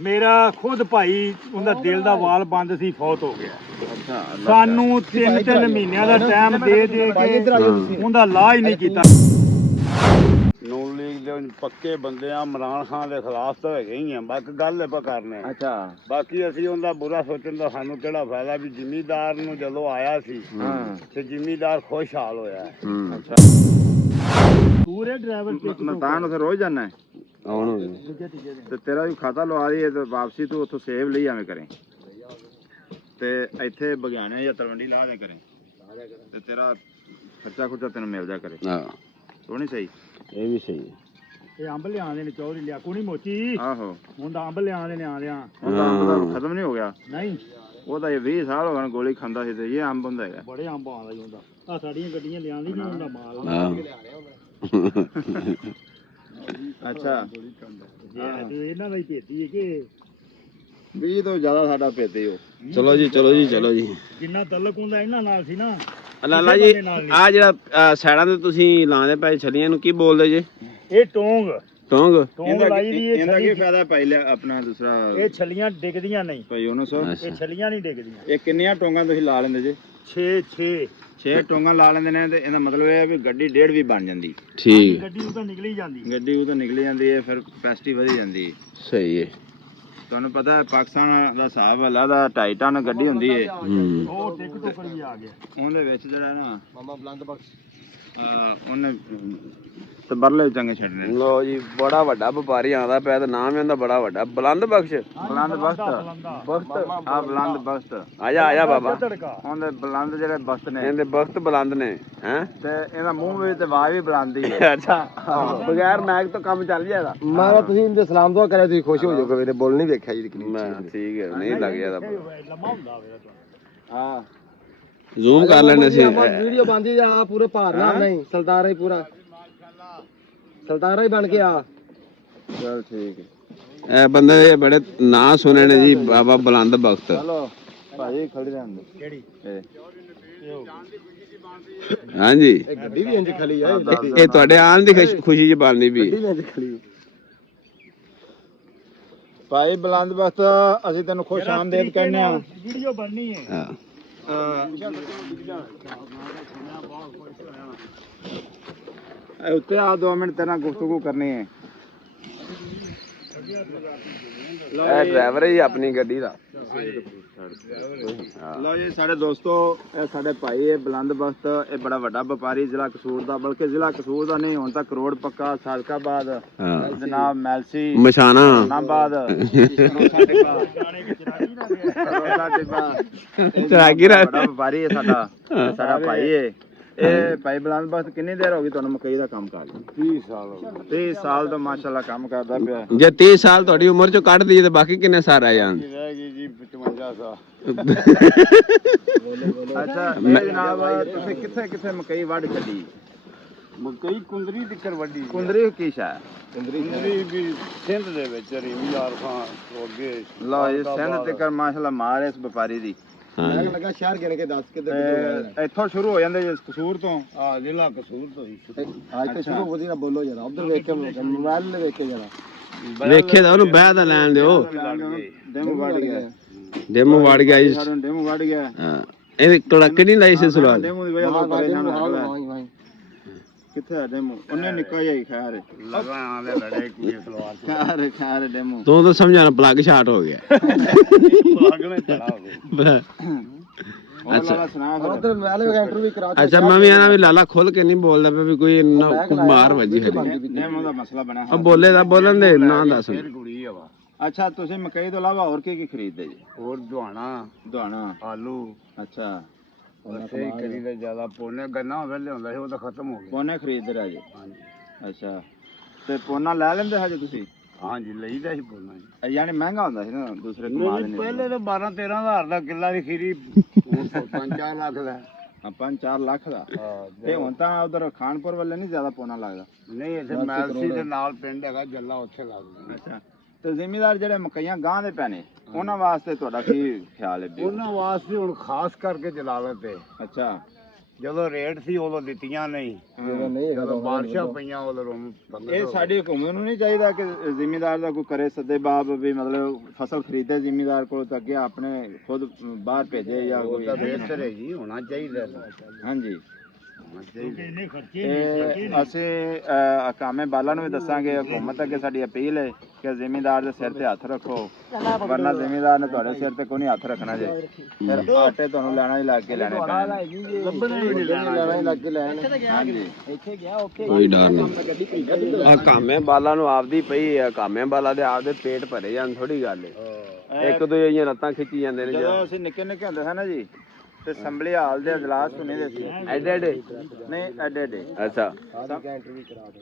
ਮੇਰਾ ਖੁਦ ਭਾਈ ਉਹਦਾ ਦਿਲ ਦਾ ਵਾਲ ਬੰਦ ਸੀ, ਫੌਤ ਹੋ ਗਿਆ। ਅੱਛਾ ਸਾਨੂੰ 3 ਮਹੀਨਿਆਂ ਦਾ ਟਾਈਮ ਦੇ ਕੇ ਉਹਦਾ ਇਲਾਜ ਨਹੀਂ ਕੀਤਾ। ਨੂਨ ਲੀਗ ਦੇ ਪੱਕੇ ਬੰਦੇ ਆ, ਇਮਰਾਨ ਖਾਨ ਦੇ ਖਿਲਾਫ ਤਾਂ ਹੈਗੇ ਹੀ ਆ, ਬਾਕੀ ਗੱਲ ਆਪਾਂ ਕਰਨੇ। ਅੱਛਾ ਬਾਕੀ ਅਸੀਂ ਉਹਦਾ ਬੁਰਾ ਸੋਚਣ ਦਾ ਸਾਨੂੰ ਕਿਹੜਾ ਫਾਇਦਾ ਵੀ ਜ਼ਿਮੀਦਾਰ ਨੂੰ ਜਦੋਂ ਆਇਆ ਸੀ ਤੇ ਜ਼ਿਮੀਦਾਰ ਖੁਸ਼ਹਾਲ ਹੋਇਆ। ਅੱਛਾ ਪੂਰੇ ਡਰਾਈਵਰ ਮਲਤਾਨ ਉਥੇ ਰੋਜ਼ ਜਾਣਾ ਤੇ ਤੇਰਾ ਵੀ ਖਾਤਾ ਲਵਾ ਦੀ ਤੇ ਵਾਪਸੀ ਤੂੰ ਉੱਥੋਂ ਸੇਵ ਲਈ ਐਵੇਂ ਕਰੇ ਤੇ ਇੱਥੇ ਬਗਿਆਣੇ ਜਾਂ ਤਲਵੰਡੀ ਲਾ ਦੇ ਕਰੇ ਤੇ ਤੇਰਾ ਖਰਚਾ ਖੁਰਚਾ ਤੈਨੂੰ ਮਿਲ ਜਾ ਕਰੇ। ਹਾਂ ਸੋਹਣੀ ਸਹੀ, ਇਹ ਵੀ ਸਹੀ ਹੈ। ਇਹ ਅੰਬ ਲਿਆਉਂਦੇ ਨੇ, ਚੌਧਰੀ ਲਿਆ ਕੋਣੀ ਮੋਚੀ। ਆਹੋ ਹੁਣ ਤਾਂ ਅੰਬ ਲਿਆਉਂਦੇ ਨੇ, ਆਂਦਿਆਂ ਉਹਦਾ ਅੰਬ ਦਾ ਖਤਮ ਨਹੀਂ ਹੋ ਗਿਆ। ਨਹੀਂ ਉਹਦਾ ਇਹ 20 ਸਾਲ ਹੋ ਗਏ ਗੋਲੀ ਖਾਂਦਾ ਸੀ ਤੇ ਇਹ ਅੰਬ ਹੁੰਦਾ ਹੈਗਾ। ਬੜੇ ਅੰਬ ਆਉਂਦਾ ਜੀ ਹੁੰਦਾ। ਆ ਸਾਡੀਆਂ ਗੱਡੀਆਂ ਲਿਆਂਦੀ ਨਹੀਂ ਹੁੰਦਾ ਮਾਲ। ਅੱਛਾ ਇਹਨਾਂ ਦਾ ਹੀ ਭੇਤੀ ਹੈ ਕਿ 20 ਤੋਂ ਜ਼ਿਆਦਾ ਸਾਡਾ ਭੇਤੇ ਹੋ। ਚਲੋ ਜੀ ਚਲੋ ਜੀ ਚਲੋ ਜੀ। ਜਿੰਨਾ ਤਲਕ ਹੁੰਦਾ ਇਹਨਾਂ ਨਾਲ ਸੀ ਨਾ। ਲਾਲਾ ਜੀ ਆ ਜਿਹੜਾ ਸਾਈਡਾਂ ਤੇ ਤੁਸੀਂ ਲਾਉਂਦੇ ਪਏ ਛਲੀਆਂ ਨੂੰ ਕੀ ਬੋਲਦੇ ਜੇ? ਇਹ ਟੋਂਗ ਟੋਂਗ। ਟੋਂਗ ਲਾਈ ਦੀ ਇਹ ਇਹਦਾ ਕੀ ਫਾਇਦਾ ਪਾਈ ਲਿਆ ਆਪਣਾ ਦੂਸਰਾ? ਇਹ ਛਲੀਆਂ ਡਿੱਗਦੀਆਂ ਨਹੀਂ ਭਾਈ ਉਹਨੂੰ ਸੋ ਇਹ ਛਲੀਆਂ ਨਹੀਂ ਡਿੱਗਦੀਆਂ। ਇਹ ਕਿੰਨੀਆਂ ਟੋਂਗਾਂ ਤੁਸੀਂ ਲਾ ਲੈਂਦੇ ਜੇ? 6 ਟੋਂਗਾਂ ਲਾ ਲੈਂਦੇ ਨੇ ਤੇ ਇਹਦਾ ਮਤਲਬ ਇਹ ਹੈ ਵੀ ਗੱਡੀ 1.5 ਵੀ ਬਣ ਜਾਂਦੀ। ਠੀਕ। ਗੱਡੀ ਉਹ ਤਾਂ ਨਿਕਲੀ ਜਾਂਦੀ। ਗੱਡੀ ਉਹ ਤਾਂ ਨਿਕਲੀ ਜਾਂਦੀ ਹੈ, ਫਿਰ ਕਪੈਸਿਟੀ ਵਧੀ ਜਾਂਦੀ ਹੈ। ਸਹੀ ਹੈ। ਤੁਹਾਨੂੰ ਪਤਾ ਹੈ ਪਾਕਿਸਤਾਨ ਦਾ ਹਿਸਾਬ ਅਲੱਗਾ 2.5 ਟਨ ਗੱਡੀ ਹੁੰਦੀ ਹੈ। ਉਹ ਟਿਕ ਟੋਕਰ ਵੀ ਆ ਗਿਆ ਉਹਦੇ ਵਿੱਚ ਜਿਹੜਾ ਨਾ ਮਾਮਾ ਬਲੰਦ ਬਖਸ਼ ਉਹਨੇ ਤਬਰਲੇ ਚੰਗੇ ਛੱਡਨੇ। ਲੋ ਜੀ ਬੜਾ ਵੱਡਾ ਵਪਾਰੀ ਆਉਂਦਾ ਪਿਆ ਤੇ ਨਾਮ ਇਹਦਾ ਬੜਾ ਵੱਡਾ ਬਲੰਦ ਬਖਸ਼। ਬਲੰਦ ਬਖਤ ਆ ਬਲੰਦ ਬਖਤ। ਆਜਾ ਆਜਾ ਬਾਬਾ। ਉਹਦੇ ਬਲੰਦ ਜਿਹੜੇ ਬਖਤ ਨੇ ਇਹਦੇ ਬਖਤ ਬਲੰਦ ਨੇ ਹੈ ਤੇ ਇਹਦਾ ਮੂੰਹ ਵਿੱਚ ਤੇ ਆਵਾਜ਼ ਵੀ ਬੁਲੰਦੀ ਹੈ। ਅੱਛਾ ਬਗੈਰ ਨਾਇਕ ਤੋਂ ਕੰਮ ਚੱਲ ਜਾਏਗਾ। ਮਾਰਾ ਤੁਸੀਂ ਇਹਦੇ ਸਲਾਮ ਦੁਆ ਕਰਿਆ, ਤੁਸੀਂ ਖੁਸ਼ ਹੋ ਜਾਓਗੇ। ਮੇਰੇ ਬੋਲ ਨਹੀਂ ਵੇਖਿਆ ਜੀ ਮੈਂ ਠੀਕ ਹੈ, ਨਹੀਂ ਲੱਗ ਜਾਂਦਾ। ਲੰਮਾ ਹੁੰਦਾ ਹਾਂ ਜ਼ੂਮ ਕਰ ਲੈਣੇ ਸੀ। ਵੀਡੀਓ ਬੰਦੀ ਆ ਪੂਰੇ ਭਾਰ ਨਾਲ ਨਹੀਂ ਸਰਦਾਰਾ ਹੀ ਪੂਰਾ ਸਰਦਾਰਾ ਹੀ ਬਣ ਕੇ ਆ। ਚਲ ਠੀਕ ਹੈ। ਇਹ ਬੰਦੇ ਦੇ ਬੜੇ ਨਾਂ ਸੁਣੇ ਨੇ ਜੀ, ਬਾਬਾ ਬਲੰਦ ਬਖਤ। ਚਲੋ ਭਾਈ ਖੜੀ ਰਹਿੰਦੇ ਕਿਹੜੀ ਹਾਂਜੀ ਇਹ ਗੱਡੀ ਵੀ ਇੰਜ ਖਲੀ ਆ। ਇਹ ਤੁਹਾਡੇ ਆਉਣ ਦੀ ਖੁਸ਼ੀ ਚ ਬਣਦੀ ਵੀ। ਗੱਡੀ ਵੀ ਇੰਜ ਖਲੀ ਭਾਈ ਬਲੰਦ ਬਖਤ, ਅਸੀਂ ਤੈਨੂੰ ਖੁਸ਼ ਆਮਦੇਦ ਕਹਿੰਦੇ ਆ। ਵੀਡੀਓ ਬਣਨੀ ਹੈ। ਹਾਂ ਉੱਤੇ ਆ 2 ਮਿੰਟ ਤੇਰਾ ਗੁਫ਼ਤਗੂ ਕਰਨੀ ਹੈ। ਇਹ ਡਰਾਈਵਰ ਹੀ ਆਪਣੀ ਗੱਡੀ ਦਾ। ਲਓ ਜੀ ਸਾਡੇ ਦੋਸਤੋ, ਇਹ ਸਾਡੇ ਭਾਈ ਇਹ ਬਲੰਦ ਬਖਤ, ਇਹ ਬੜਾ ਵੱਡਾ ਵਪਾਰੀ ਜ਼ਿਲ੍ਹਾ ਕਸੂਰ ਦਾ, ਬਲਕਿ ਜ਼ਿਲ੍ਹਾ ਕਸੂਰ ਦਾ ਨਹੀਂ, ਹੁਣ ਤਾਂ ਕਰੋੜ ਪੱਕਾ, ਸਾਦਕਾਬਾਦ, ਜਨਾਬ ਮੈਲਸੀ, ਮਸ਼ਾਨਾ, ਨਾਬਾਦ, ਬੜਾ ਵਪਾਰੀ ਹੈ ਸਾਡਾ। ਸਾਡਾ ਭਾਈ ਹੈ ਇਹ ਭਾਈ ਬਲੰਦ ਬਖਤ। ਕਿੰਨੀ ਦੇਰ ਹੋ ਗਈ ਤੁਹਾਨੂੰ ਮਕਈ ਦਾ ਕੰਮ ਕਰ? 30 ਸਾਲ ਹੋ ਗਏ। 30 ਸਾਲ ਤੋਂ ਮਾਸ਼ਾਅੱਲਾ ਕੰਮ ਕਰਦਾ ਪਿਆ। ਜੇ 30 ਸਾਲ ਤੁਹਾਡੀ ਉਮਰ ਚੋਂ ਕੱਢ ਦਈਏ ਤੇ ਬਾਕੀ ਕਿੰਨੇ ਸਾਲ ਰਹਿ ਜਾਣ? ਰਹਿ ਗਈ ਜੀ 55 ਸਾਲ। ਅੱਛਾ ਜਨਾਬ, ਤੁਸੀਂ ਕਿੱਥੇ ਕਿੱਥੇ ਮਕਈ ਵੱਢ ਛੱਡੀ? ਮਕਈ ਕੁੰਦਰੀ ਟਿੱਕਰ ਵੱਡੀ। ਕੁੰਦਰੀ ਕੀ ਸ਼ਾ? ਕੁੰਦਰੀ ਵੀ ਸਿੰਧ ਦੇ ਵਿੱਚ ਰੀਵੀ ਯਾਰ ਖਾਂ ਤੋਂ ਅੱਗੇ। ਲਓ ਜੀ ਸਿੰਧ ਤੱਕ ਮਾਸ਼ਾਅੱਲਾ ਮਾਰ ਇਸ ਵਪਾਰੀ ਦੀ। ਹਾਂ ਲੱਗਾ ਸ਼ਹਿਰ ਗਿਣ ਕੇ ਦੱਸ ਕਿੱਧਰ ਇੱਥੋਂ ਸ਼ੁਰੂ ਹੋ ਜਾਂਦੇ ਜੀ ਕਸੂਰ ਤੋਂ। ਆ ਜ਼ਿਲ੍ਹਾ ਕਸੂਰ ਤੋਂ ਹੀ ਅੱਜ ਤੇ ਸ਼ੁਰੂ ਹੋ ਜੀਗਾ। ਬੋਲੋ ਜਰਾ ਉਧਰ ਵੇਖ ਕੇ ਮੋਬਾਈਲ ਨੇ ਵੇਖ ਕੇ ਜਰਾ ਵੇਖੇ ਤਾਂ ਉਹਨੂੰ ਬਹਿ ਤਾਂ ਲੈਣ ਦਿਓ। ਡੈਮੋ ਵੜ ਗਿਆ। ਡੇਮੋ ਵੜ ਗਿਆ ਜੀ। ਸਾਡੇ ਡੈਮੋ ਵੜ ਗਿਆ। ਹਾਂ ਇਹ ਕੜਕ ਨਹੀਂ ਲਾਈ ਸੀ ਸਲਵਾਰ। ਡੈਮੋ ਦੀ ਵਜ੍ਹਾ ਤੋਂ ਪਰੇਸ਼ਾਨ ਹੋ ਕਿੱਥੇ ਹੈ ਡੈਮੋ? ਉਹਨੇ ਨਿੱਕਾ ਜਿਹਾ ਹੀ ਖੈਰ ਲਗਾਂ ਦੇ ਲੜੇ ਕੋਈ ਸਲਵਾਰ ਖੈਰ ਡੈਮੋ। ਤੂੰ ਤਾਂ ਸਮਝਾਣਾ ਪਲੱਗ ਸ਼ਾਰਟ ਹੋ ਗਿਆ। ਅਗਲੇ ਚੜਾ ਹੋ ਗਏ। ਅੱਛਾ ਸੁਣਾ ਉਧਰ ਮੈਲ ਇੰਟਰਵਿਊ ਕਰਾ। ਅੱਛਾ ਮੈਂ ਵੀ ਆਣਾ ਵੀ ਲਾਲਾ ਖੁੱਲ ਕੇ ਨਹੀਂ ਬੋਲਦਾ ਪਿਆ ਵੀ ਕੋਈ ਇੰਨਾ ਮਾਰ ਵੱਜੀ ਹਰੀ। ਡੈਮੋ ਦਾ ਮਸਲਾ ਬਣਿਆ ਉਹ ਬੋਲੇ ਦਾ ਬੋਲਣ ਦੇ ਨਾ ਦੱਸ। ਕੁੜੀ ਆ ਵਾ। ਅੱਛਾ ਤੁਸੀਂ ਮਕਈ ਤੋਂ ਇਲਾਵਾ ਹੋਰ ਕੀ ਖਰੀਦਦੇ ਜੀ? ਹੋਰ ਦੁਆਣਾ ਆਲੂ। ਅੱਛਾ ਸਹੀ ਕਰੀ ਦਾ ਜ਼ਿਆਦਾ ਪੋਨੇ ਗੰਨਾ ਵੇਲੇ ਹੁੰਦਾ ਸੀ, ਉਹ ਤਾਂ ਖਤਮ ਹੋ ਗਿਆ। ਪੋਨੇ ਖਰੀਦਦੇ ਰਹੇ ਜੀ? ਹਾਂਜੀ। ਅੱਛਾ ਤੇ ਪੋਨਾ ਲੈ ਲੈਂਦੇ ਹਜੇ ਤੁਸੀਂ? ਹਾਂਜੀ ਲਈਦਾ ਸੀ ਪੋਨਾ ਜੀ। ਯਾਨੀ ਮਹਿੰਗਾ ਹੁੰਦਾ ਸੀ ਨਾ ਦੂਸਰੇ ਕਮਾਲ ਨੇ। ਪਹਿਲੇ ਤਾਂ 12-13 ਹਜ਼ਾਰ ਦਾ ਕਿੱਲਾ ਦੀ ਖੀਰੀ, ਹੁਣ 5-4 ਲੱਖ ਦਾ। 5-4 ਲੱਖ ਦਾ। ਤੇ ਹੁਣ ਤਾਂ ਉਧਰ ਖਾਨਪੁਰ ਵੱਲੇ ਨਹੀਂ ਜ਼ਿਆਦਾ ਪੋਨਾ ਲੱਗਦਾ? ਨਹੀਂ ਇੱਥੇ ਮੈਲਸੀ ਦੇ ਨਾਲ ਪਿੰਡ ਹੈਗਾ ਜੱਲਾ, ਉੱਥੇ ਲੱਗਦਾ। ਅੱਛਾ ਤੇ ਜ਼ਿਮੀਦਾਰ ਜਿਹੜੇ ਮਕਈਆਂ ਗਾਂ ਦੇ ਪੈਣੇ, ਉਹਨਾਂ ਵਾਸਤੇ ਤੁਹਾਡਾ ਕੀ ਖਿਆਲ ਹੈ? ਉਹਨਾਂ ਵਾਸਤੇ ਹੁਣ ਖਾਸ ਕਰਕੇ ਜਲਾਲਤ ਹੈ। ਅੱਛਾ ਜਦੋਂ ਰੇਟ ਸੀ ਉਦੋਂ ਦਿੱਤੀਆਂ ਨਹੀਂ, ਜਦੋਂ ਬਾਰਿਸ਼ਾਂ ਪਈਆਂ ਉਦੋਂ ਇਹ ਸਾਡੀ ਹਕੂਮਤ ਨੂੰ ਨਹੀਂ ਚਾਹੀਦਾ ਕਿ ਜ਼ਿਮੀਂਦਾਰ ਦਾ ਕੋਈ ਕਰੇ ਸੱਦੇ-ਬਾਬ ਵੀ ਮਤਲਬ ਫਸਲ ਖਰੀਦੇ ਜ਼ਿਮੀਂਦਾਰ ਕੋਲ ਤਾਂ ਅੱਗੇ ਆਪਣੇ ਖੁਦ ਬਾਹਰ ਭੇਜੇ ਜਾਂ ਕੋਈ ਬਿਹਤਰ ਹੈ ਜੀ, ਹੋਣਾ ਚਾਹੀਦਾ। ਹਾਂਜੀ ਹੋਣਾ ਚਾਹੀਦਾ। ਅਸੀਂ ਕਾਮੇ ਬਾਲਾ ਨੂੰ ਵੀ ਦੱਸਾਂਗੇ, ਹਕੂਮਤ ਅੱਗੇ ਸਾਡੀ ਅਪੀਲ ਹੈ ਕਿ ਜ਼ਿਮੀਂਦਾਰ ਦੇ ਸਿਰ ਤੇ ਹੱਥ ਰੱਖੋ, ਵਰਨਾ ਜ਼ਿਮੀਂਦਾਰ ਨੇ ਤੁਹਾਡੇ ਸਿਰ ਤੇ ਕੋਈ ਨਹੀਂ ਹੱਥ ਰੱਖਣਾ ਜੇ। ਫਿਰ ਆਟੇ ਤੁਹਾਨੂੰ ਲੈਣਾ ਹੀ ਲੱਗ ਕੇ ਲੈਣੇ ਪੈਣੇ, ਲੱਭਣੇ ਵੀ ਨਹੀਂ ਲੈਣਾ ਹੀ ਲੱਗ ਕੇ ਲੈਣੇ। ਹਾਂਜੀ ਕੋਈ ਡਰ ਨਹੀਂ। ਆ ਕਾਮੇ ਬਾਲਾ ਨੂੰ ਆਪਦੀ ਪਈ ਆ, ਕਾਮੇ ਬਾਲਾ ਦੇ ਆਪਦੇ ਪੇਟ ਭਰੇ ਜਾਣ ਥੋੜੀ ਗੱਲ ਏ। ਇੱਕ ਦੋ ਜੀਆਂ ਲੱਤਾਂ ਖਿੱਚੀ ਜਾਂਦੇ ਨੇ। ਜਦੋਂ ਅਸੀਂ ਨਿੱਕੇ ਨਿੱਕੇ ਹੁੰਦੇ ਸੀ ਨਾ ਜੀ ਤੇ ਸੰਭਲੀ ਹਾਲ ਦੇ ਇਜਲਾਸ ਸੁਣੀਦੇ ਸੀ, ਐਡੇ ਐਡੇ ਨਹੀਂ ਐਡੇ ਐਡੇ। ਅੱਛਾ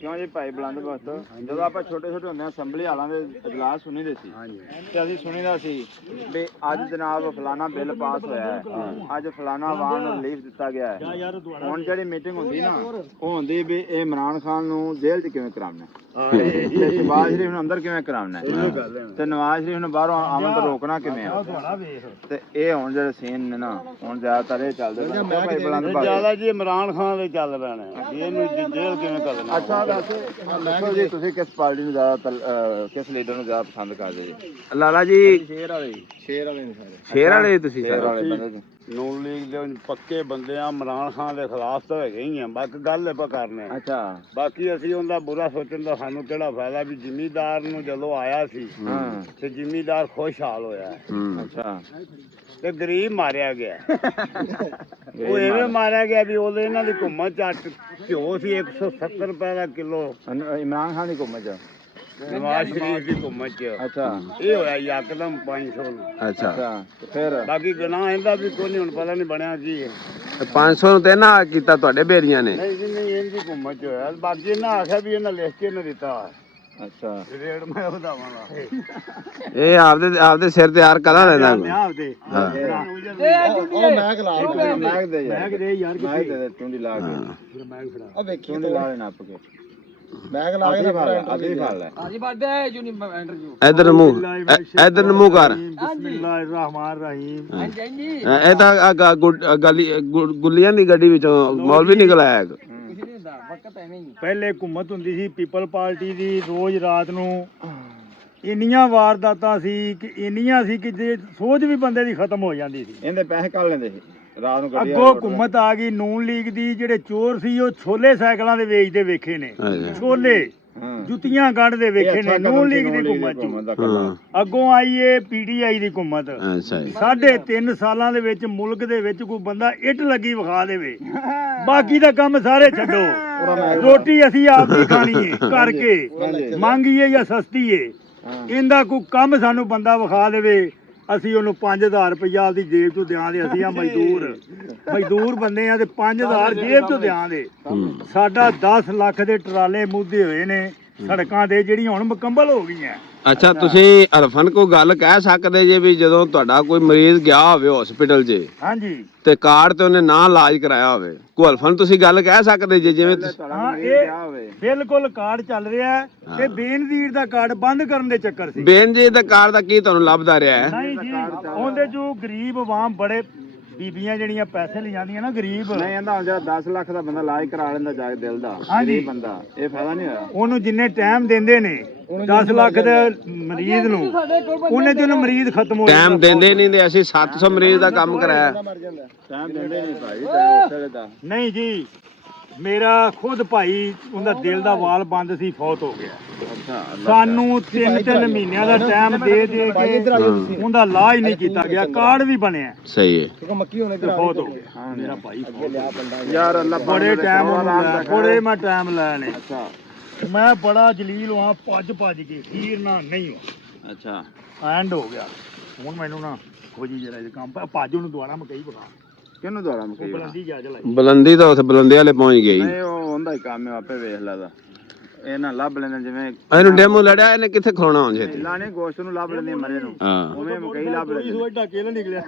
ਕਿਉਂ ਜੀ ਭਾਈ ਬਲੰਦ ਬਖਤ, ਜਦੋਂ ਆਪਾਂ ਛੋਟੇ ਛੋਟੇ ਹੁੰਦੇ ਆ ਸੰਭਲੀ ਹਾਲਾਂ ਦੇ ਇਜਲਾਸ ਸੁਣੀਦੇ ਸੀ ਤੇ ਅਸੀਂ ਸੁਣੀਦਾ ਸੀ ਵੀ ਅੱਜ ਜਨਾਬ ਫਲਾਣਾ ਬਿੱਲ ਪਾਸ ਹੋਇਆ ਹੈ, ਅੱਜ ਫਲਾਣਾ ਆਵਾਮ ਨੂੰ ਰਿਲੀਫ ਦਿੱਤਾ ਗਿਆ ਹੈ। ਹੁਣ ਜਿਹੜੀ ਮੀਟਿੰਗ ਹੁੰਦੀ ਨਾ ਉਹ ਹੁੰਦੀ ਵੀ ਇਹ ਇਮਰਾਨ ਖਾਨ ਨੂੰ ਜੇਲ੍ਹ 'ਚ ਕਿਵੇਂ ਕਰਾਉਣਾ, ਤੇ ਸ਼ਹਿਬਾਜ਼ ਸ਼ਰੀਫ ਨੂੰ ਅੰਦਰ ਕਿਵੇਂ ਕਰਾਉਣਾ, ਤੇ ਨਵਾਜ਼ ਸ਼ਰੀਫ ਨੂੰ ਬਾਹਰੋਂ ਆਮਦ ਤੋਂ ਰੋਕਣਾ ਕਿਵੇਂ ਆ। ਤੇ ਇਹ ਹੁਣ ਜਿਹੜੇ ਸੀਨ ਨੇ ਨਾ ਹੁਣ ਜ਼ਿਆਦਾਤਰ ਇਹ ਚੱਲਦੇ ਪਏ ਭਾਈ ਬਲੰਦ ਬਖਤ। ਜ਼ਿਆਦਾ ਜੀ ਇਮਰਾਨ ਖਾਨ ਦੇ ਚੱਲ ਪੈਣਾ, ਇਹਨੂੰ ਜੇਲ੍ਹ ਕਿਵੇਂ ਕਰਨਾ। ਅੱਛਾ ਦੱਸੋ ਜੀ ਤੁਸੀਂ ਕਿਸ ਪਾਰਟੀ ਨੂੰ ਜ਼ਿਆਦਾ ਕਿਸ ਲੀਡਰ ਨੂੰ ਜ਼ਿਆਦਾ ਪਸੰਦ ਕਰਦੇ ਜੀ? ਲਾਲਾ ਜੀ ਸ਼ੇਰ ਵਾਲੇ ਨੇ ਸਾਰੇ, ਸ਼ੇਰ ਵਾਲੇ ਤੁਸੀਂ ਸ਼ੇਰ ਸਾਰੇ? ਵਾਲੇ ਬੰਦੇ ਜੀ। ਨੂਨ ਲੀਗ ਦੇ ਪੱਕੇ ਬੰਦੇ ਆ, ਇਮਰਾਨ ਖਾਨ ਦੇ ਖਿਲਾਫ ਤਾਂ ਹੈਗੇ ਹੀ ਆ, ਬਾਕੀ ਗੱਲ ਆਪਾਂ ਕਰਨੇ ਆ। ਅੱਛਾ ਬਾਕੀ ਅਸੀਂ ਉਹਦਾ ਬੁਰਾ ਸੋਚਣ ਦਾ ਸਾਨੂੰ ਕਿਹੜਾ ਫਾਇਦਾ ਵੀ ਜ਼ਿਮੀਂਦਾਰ ਨੂੰ ਜਦੋਂ ਆਇਆ ਸੀ ਹਾਂ ਤੇ ਜ਼ਿਮੀਂਦਾਰ ਖੁਸ਼ਹਾਲ ਹੋਇਆ ਅੱਛਾ ਤੇ ਗਰੀਬ ਮਾਰਿਆ ਗਿਆ। ਉਹ ਐਵੇਂ ਮਾਰਿਆ ਗਿਆ ਵੀ ਉਹਦੇ ਇਹਨਾਂ ਦੀ ਘੁੰਮਤ ਚੱਟ ਘਿਓ ਸੀ 170 ਰੁਪਏ ਦਾ ਕਿਲੋ, ਇਮਰਾਨ ਖਾਨ ਦੀ ਘੁੰਮਤ ਚ। ਨਵਾਜ਼ ਸ਼ਰੀਫ ਦੀ ਘੁੰਮਤ ਚ ਅੱਛਾ ਇਹ ਹੋਇਆ ਯਕਦਮ 500 ਨੂੰ। ਅੱਛਾ ਤੇ ਫਿਰ ਬਾਕੀ ਗਨਾਹ ਇਹਦਾ ਵੀ ਕੋਈ ਨਹੀਂ, ਹੁਣ ਪਤਾ ਨਹੀਂ ਬਣਿਆ ਕੀ ਹੈ। 500 ਨੂੰ ਤੇ ਨਾ ਕੀਤਾ ਤੁਹਾਡੇ ਬੇਰੀਆਂ ਨੇ? ਨਹੀਂ ਜੀ ਨਹੀਂ, ਇਹਦੀ ਘੁੰਮਤ ਚ ਹੋਇਆ। ਬਾਕੀ ਇਹਨਾਂ ਆਖਿਆ ਵੀ ਇਹਨਾਂ ਲਿਖ ਕੇ ਨਾ ਦਿੱਤਾ ਅੱਛਾ ਰੇਟ ਮੈਂ ਵਧਾਵਾਂਗਾ। ਇਹ ਆਪਦੇ ਸਿਰ ਤੇ ਯਾਰ ਕਦਾ ਲੈਂਦਾ ਕੋਈ? ਆਪਦੇ ਹਾਂ ਉਹ ਮੈਂ ਖਲਾ ਮੈਂ ਦੇ ਯਾਰ, ਮੈਂ ਦੇ ਯਾਰ ਮੈਂ ਦੇ ਤੂੰ ਦੀ ਲਾ ਕੇ ਮੈਂ ਫੜਾ ਆ ਵੇਖੀ ਤੂੰ ਲਾ ਲੈਣਾ ਨੱਪ ਕੇ ਮੈਂ ਲਾ ਕੇ ਨਾ ਅੱਧੀ ਫੜ ਲੈ। ਹਾਂਜੀ ਬਾਬੇ ਜੂਨੀ ਇੰਟਰਵਿਊ ਇਧਰ ਨੂੰ ਮੂੰਹ, ਇਧਰ ਨੂੰ ਮੂੰਹ ਕਰ। ਬਿਸਮਿਲ੍ਲਾਹਿਰ ਰਹਿਮਾਨ ਰਹੀਮ। ਹਾਂਜੀ ਹਾਂਜੀ ਇਹ ਤਾਂ ਗੁੱਲੀਆਂ ਦੀ ਗੱਡੀ ਵਿੱਚੋਂ ਮੌਲਵੀ ਨਿਕਲ ਆਇਆ। ਕੁਝ ਨਹੀਂ ਹੁੰਦਾ, ਵਕਤ ਐਵੇਂ ਹੀ। ਪਹਿਲੇ ਹਕੂਮਤ ਹੁੰਦੀ ਸੀ ਪੀਪਲ ਪਾਰਟੀ ਦੀ, ਰੋਜ਼ ਰਾਤ ਨੂੰ ਇੰਨੀਆਂ ਵਾਰਦਾਤਾਂ ਸੀ ਕਿ ਇੰਨੀਆਂ ਸੀ ਕਿ ਜੇ ਸੋਚ ਵੀ ਬੰਦੇ ਦੀ ਖਤਮ ਹੋ ਜਾਂਦੀ ਸੀ। ਇਹਦੇ ਪੈਸੇ ਕੱਢ ਲੈਂਦੇ ਸੀ ਰਾਤ ਨੂੰ ਗੱਡੀ। ਅੱਗੋਂ ਹਕੂਮਤ ਆ ਗਈ ਨੂਨ ਲੀਗ ਦੀ, ਜਿਹੜੇ ਚੋਰ ਸੀ ਉਹ ਛੋਲੇ ਸਾਈਕਲਾਂ ਦੇ ਵੇਚਦੇ ਵੇਖੇ ਨੇ, ਛੋਲੇ ਜੁੱਤੀਆਂ ਕੱਢਦੇ ਵੇਖੇ ਨੇ ਨੂਨ ਲੀਗ ਦੀ ਹਕੂਮਤ ਚ। ਅੱਗੋਂ ਆਈ ਏ ਪੀਟੀਆਈ ਦੀ ਹਕੂਮਤ। ਅੱਛਾ ਜੀ। 3.5 ਸਾਲਾਂ ਦੇ ਵਿੱਚ ਮੁਲਕ ਦੇ ਵਿੱਚ ਕੋਈ ਬੰਦਾ ਇੱਟ ਲੱਗੀ ਵਿਖਾ ਦੇਵੇ, ਬਾਕੀ ਦਾ ਕੰਮ ਸਾਰੇ ਛੱਡੋ। ਰੋਟੀ ਅਸੀਂ ਆਪ ਹੀ ਖਾਣੀ ਏ ਕਰਕੇ, ਮੰਗੀਏ ਜਾਂ ਸਸਤੀ ਏ। ਇਹਦਾ ਕੋਈ ਕੰਮ ਸਾਨੂੰ ਬੰਦਾ ਵਿਖਾ ਦੇਵੇ, ਅਸੀਂ ਉਹਨੂੰ 5000 ਰੁਪਇਆ ਦੀ ਜੇਬ ਚੋਂ ਦਿਆਂਗੇ। ਅਸੀਂ ਆ ਮਜ਼ਦੂਰ ਬੰਦੇ ਆ ਤੇ 5000 ਜੇਬ ਚੋਂ ਦਿਆਂਗੇ। ਸਾਡਾ 10 ਲੱਖ ਦੇ ਟਰਾਲੇ ਮੁੱਦੇ ਹੋਏ ਨੇ ਸੜਕਾਂ ਦੇ, ਜਿਹੜੀਆਂ ਹੁਣ ਮੁਕੰਮਲ ਹੋ ਗਈਆਂ। ਅੱਛਾ ਤੁਸੀਂ ਹਰਫਨ ਕੋਈ ਗੱਲ ਕਹਿ ਸਕਦੇ ਜੇ ਵੀ ਜਦੋਂ ਤੁਹਾਡਾ ਕੋਈ ਮਰੀਜ਼ ਗਿਆ ਹੋਵੇ ਹਸਪੀਟਲ 'ਚ ਹਾਂਜੀ ਤੇ ਕਾਰਡ ਤੇ ਉਹਨੇ ਨਾ ਇਲਾਜ ਕਰਾਇਆ ਹੋਵੇ, ਕੋਈ ਹਰਫਨ ਤੁਸੀਂ ਗੱਲ ਕਹਿ ਸਕਦੇ ਜੇ ਜਿਵੇਂ ਹਾਂ ਇਹ ਬਿਲਕੁਲ ਕਾਰਡ ਚੱਲ ਰਿਹਾ ਹੈ ਤੇ ਬੇਨਜ਼ੀਰ ਦਾ ਕਾਰਡ ਬੰਦ ਕਰਨ ਦੇ ਚੱਕਰ ਸੀ। ਬੇਨਜ਼ੀਰ ਦਾ ਕਾਰਡ ਦਾ ਕੀ ਤੁਹਾਨੂੰ ਲੱਭਦਾ ਰਿਹਾ ਹੈ? ਨਹੀਂ ਜੀ, ਉਹਦੇ ਜੋ ਗਰੀਬ ਆਵਾਮ ਬੜੇ ਬੀਬੀਆਂ ਜਿਹੜੀਆਂ ਪੈਸੇ ਲੈ ਜਾਂਦੀਆਂ ਨਾ ਗਰੀਬ, ਨਹੀਂ ਆਂਦਾ ਹੁਣ ਜਿਹੜਾ 10 ਲੱਖ ਦਾ ਬੰਦਾ ਇਲਾਜ ਕਰਾ ਲੈਂਦਾ ਜਾ ਕੇ ਦਿਲ ਦਾ, ਗਰੀਬ ਬੰਦਾ, ਇਹ ਫਾਇਦਾ ਨਹੀਂ ਹੋਇਆ ਉਹਨੂੰ ਜਿੰਨੇ ਟਾਈਮ ਦਿੰਦੇ ਨੇ 10 ਲੱਖ ਦੇ ਮਰੀਜ਼ ਨੂੰ, ਉਹਨੇ ਚ ਮਰੀਜ਼ ਖਤਮ ਹੋ ਜਾਂਦਾ। ਟਾਈਮ ਦਿੰਦੇ ਨਹੀਂ ਤੇ ਅਸੀਂ 700 ਮਰੀਜ਼ ਦਾ ਕੰਮ ਕਰਾਇਆ। ਟਾਈਮ ਦਿੰਦੇ ਨਹੀਂ ਭਾਈ ਨਹੀਂ ਜੀ, ਮੇਰਾ ਖੁਦ ਭਾਈ ਉਹਦਾ ਦਿਲ ਦਾ ਵਾਲ ਬੰਦ ਸੀ, ਫੌਤ ਹੋ ਗਿਆ। ਸਾਨੂੰ 3-3 ਮਹੀਨਿਆਂ ਦਾ ਟਾਈਮ ਦੇ ਕੇ ਉਹਦਾ ਇਲਾਜ ਨਹੀਂ ਕੀਤਾ ਗਿਆ, ਕਾਰਡ ਵੀ ਬਣਿਆ ਸਹੀ ਹੈ, ਮੱਕੀ ਹੋਣੇ ਤੇ ਫੌਤ ਹੋ ਗਿਆ ਮੇਰਾ ਭਾਈ। ਯਾਰ ਅੱਲਾ ਬੜੇ ਟਾਈਮ ਥੋੜੇ ਮੈਂ ਟਾਈਮ ਲੈਣੇ। ਮੈਂ ਬੜਾ ਜਲੀਲ ਹਾਂ, ਭੱਜ ਕੇ ਖੀਰ ਨਾ ਨਹੀਂ ਹੋ। ਅੱਛਾ ਐਂਡ ਹੋ ਗਿਆ ਹੁਣ ਮੈਨੂੰ ਨਾ ਖੋਜੀ ਜਿਹੜਾ ਇਹ ਕੰਮ ਭੱਜ ਉਹਨੂੰ ਦੁਆਰਾ ਮਕਈ ਵਿਖਾ। ਕਿਹਨੂੰ ਦੁਆਰਾ ਮਕਈ? ਬਲੰਦੀ ਜਾ ਚਲਾਈ, ਬੁਲੰਦੀ ਤਾਂ ਉੱਥੇ ਬੁਲੰਦੇ ਵਾਲੇ ਪਹੁੰਚ ਗਈ। ਨਹੀਂ ਉਹ ਹੁੰਦਾ ਹੀ ਕੰਮ ਹੈ, ਆਪੇ ਵੇਖ ਲੈਦਾ। ਇਹ ਨਾ ਲੱਭ ਲੈਂਦੇ ਜਿਵੇਂ ਇਹਨੂੰ ਡੈਮੋ ਲੜਿਆ, ਇਹਨੇ ਕਿੱਥੇ ਖਲੋਣਾ ਹੁਣ ਛੇਤੀ? ਲਾਣੇ ਗੋਸ਼ਤ ਨੂੰ ਲੱਭ ਲੈਂਦੇ ਮਰੇ ਨੂੰ, ਹਾਂ ਉਵੇਂ ਮਕਈ ਲੱਭ ਲੈਂਦੇ। ਸੋਚ ਢਾਕੇ ਨਾਲ ਨਿਕਲਿਆ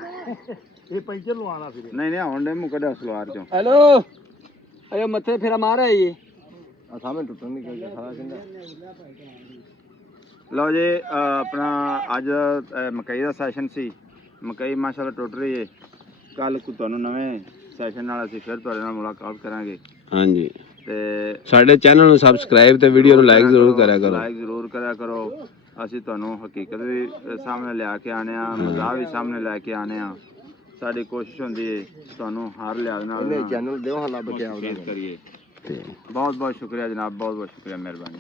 ਇਹ ਪੈਂਚਰ ਲਵਾਉਣਾ ਸੀ। ਨਹੀਂ ਹੁਣ ਡੈਮੋ ਕੱਢਿਆ ਸਲਵਾਰ ਚੋਂ। ਹੈਲੋ ਅਯੋ ਮੱਥੇ ਫੇਰਾ ਮਾਰ ਆਈ ਏ ਆ ਸਾਹਮਣੇ ਟੁੱਟਣ ਦੀ ਗੱਲ ਸਾਰਾ ਕਹਿੰਦਾ। ਲਓ ਜੀ ਆਪਣਾ ਅੱਜ ਮਕਈ ਦਾ ਸੈਸ਼ਨ ਸੀ, ਮਕਈ ਮਾਸ਼ਾਅੱਲਾ ਟੁੱਟ ਰਹੀ ਹੈ। ਕੱਲ ਤੁਹਾਨੂੰ ਨਵੇਂ ਸੈਸ਼ਨ ਨਾਲ ਅਸੀਂ ਫਿਰ ਤੁਹਾਡੇ ਨਾਲ ਮੁਲਾਕਾਤ ਕਰਾਂਗੇ। ਹਾਂਜੀ ਤੇ ਸਾਡੇ ਚੈਨਲ ਨੂੰ ਸਬਸਕ੍ਰਾਈਬ ਤੇ ਵੀਡੀਓ ਨੂੰ ਲਾਈਕ ਜ਼ਰੂਰ ਕਰਿਆ ਕਰੋ। ਲਾਈਕ ਜ਼ਰੂਰ ਕਰਿਆ ਕਰੋ। ਅਸੀਂ ਤੁਹਾਨੂੰ ਹਕੀਕਤ ਵੀ ਸਾਹਮਣੇ ਲਿਆ ਕੇ ਆਨੇ ਆ, ਮਜ਼ਾਕ ਵੀ ਸਾਹਮਣੇ ਲੈ ਕੇ ਆਨੇ ਆ। ਸਾਡੀ ਕੋਸ਼ਿਸ਼ ਹੁੰਦੀ ਹੈ ਤੁਹਾਨੂੰ ਹਰ ਲਿਹਾਜ਼ ਨਾਲ ਚੈਨਲ ਦਿਓ ਹਲਾ ਬਚਿਆ ਕਰੀਏ। ਬਹੁਤ ਬਹੁਤ ਸ਼ੁਕਰੀਆ ਜਨਾਬ, ਬਹੁਤ ਬਹੁਤ ਸ਼ੁਕਰੀਆ, ਮਿਹਰਬਾਨੀ।